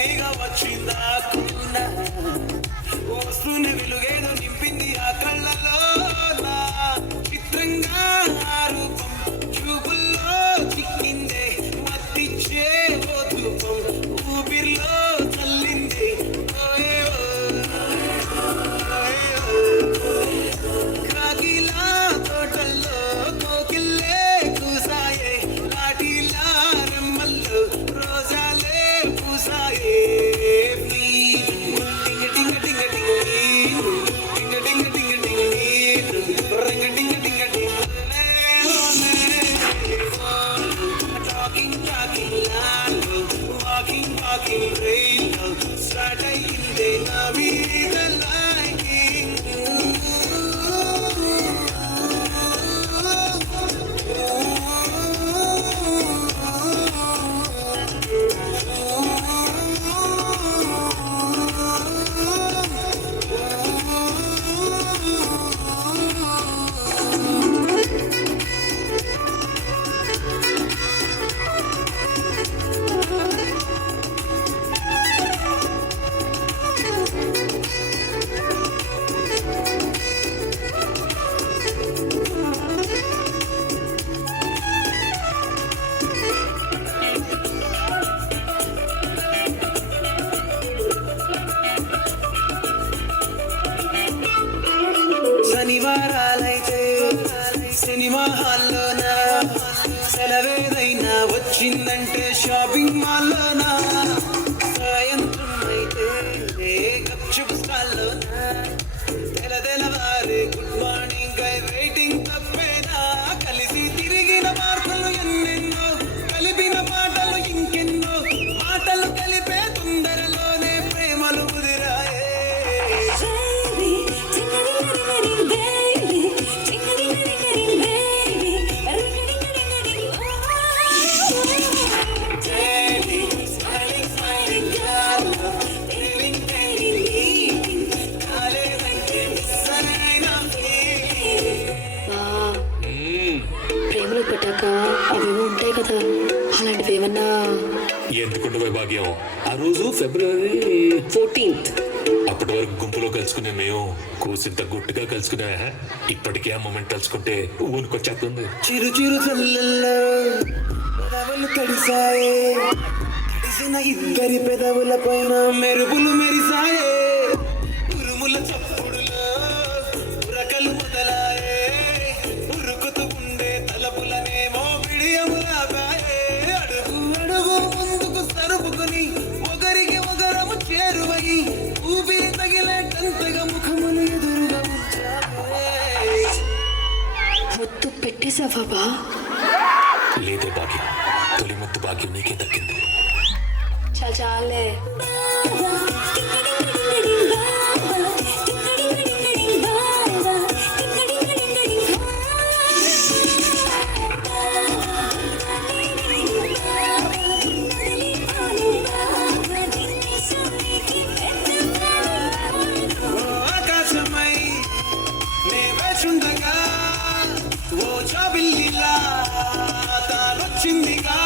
రాగినిగా వచ్చిందాకున్నా వస్తూనే వెలుగేదో నింపింది ఆ కళ్ళలో నా చిత్రంగా ఆ రూపం చూపుల్లో చిక్కిందే మత్తిచ్చే ఓ ధూపం ఊపిరిలో చల్లింది కాకిలా తోటల్లో కోకిల్లే కూసాయే లాటిలా రెమ్మల్లో రోజాలే పూసాయే టింగ టింగ టింగ టింగ టింగ టింగ టింగ రింగ టింగ టింగ టింగ టాకింగ్ టాకింగ్ లాలో వాకింగ్ వాకింగ్ రైల్లో స్టార్ట్ అయ్యిందే నా మీద లైకింగ్ శనివారాలైతే సినిమా హాల్లోనా సెలవేదైనా వచ్చిందంటే షాపింగ్ మాల్లోనా సాయంత్రం అయితే గప్చుప్ స్టాల్లోనా తెలవారే గుడ్ మార్నింగ్ ఐ వెయిటింగ్ తప్పేనా కలిసి తిరిగిన మార్పులు ఎన్నెన్నో కలిపిన మాటలు ఇంకెన్నో మాటలు కలిపే తొందరలోనే ప్రేమలు కుదిరాయే ప్రేమలో పెట్టాక అవి ఉంటాయి కదా, అలాంటివి ఏమన్నా? ఎందుకుంటే భాగ్యం ఆ రోజు ఫిబ్రవరి 14th అప్పటి వరకు గుంపులో కలుసుకునే మేము కూసింత గుట్టుగా కలుసుకునే ఇప్పటికే ఆ మూమెంట్ తలుచుకుంటే ఊనుకొచ్చేస్తుంది. చిరు చిరు చల్లల్లో పెదవులు తడిసాయే తడిసిన ఇద్దరి పెదవుల పైన మెరుపులు మెరిసాయే ఉరుముల చప్పుడులో ఉరకలు మొదలాయే ఉరుకుతూ ఉండే తలపులనేమో బిడియములాగాయే అడుగు అడుగు ముందుకు సరుపుకుని ఒకరికి ఒకరము చేరువై ఊపిరి తగిలేటంతగా ముఖములు ఎదురుగా ఉంచాయే. ముద్దు పెట్టేశావా? లేదే భాగ్యం, తొలి ముద్దు భాగ్యం నీకే దక్కింది. చాలే ఆకాశమై నే వేచుండగా ఓ జాబిల్లిలా తానొచ్చిందిగా